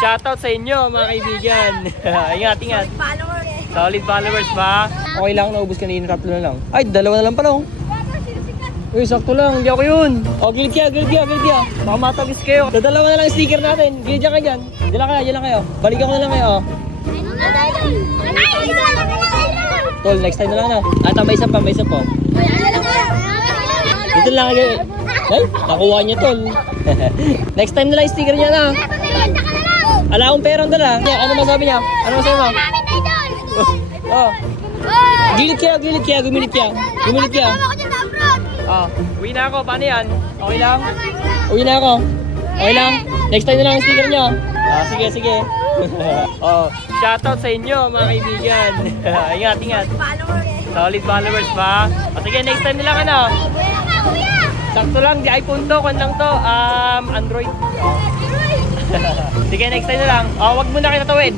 shoutout sa inyo mga kaibigan. Ingat, ingat. Solid followers ba? Okay lang, naubos kanina, tatlo na lang. Ay, dalawa na lang pala oh. Uy, sakto lang, hindi ako yun. O, gilid kaya. Baka matagis kayo. Dadalawa na lang sticker natin. Gilid ka dyan. Diyan lang kayo. Balikan ko na lang kayo. Tol, next time na lang na. May isa pa. Dito lang kayo. Ay, nakuha niya tol. Next time na lang sticker niya na. Ala akong perang dala. Ano masabi niya? Ano masabi mo? Oh. Gilid kaya. Gumilit kaya. Uwi na ako. Paano yan? Okay lang? Uwi na ako. Okay lang? Next time na lang ang sticker niya. Sige. Shoutout sa inyo mga kaibigan. Ingat. Solid followers ba? Sige, next time na lang ano. Sakto lang, di iPhone to, kung lang to, Android. Sige, next time na lang. Wag mo na kayo tatawid.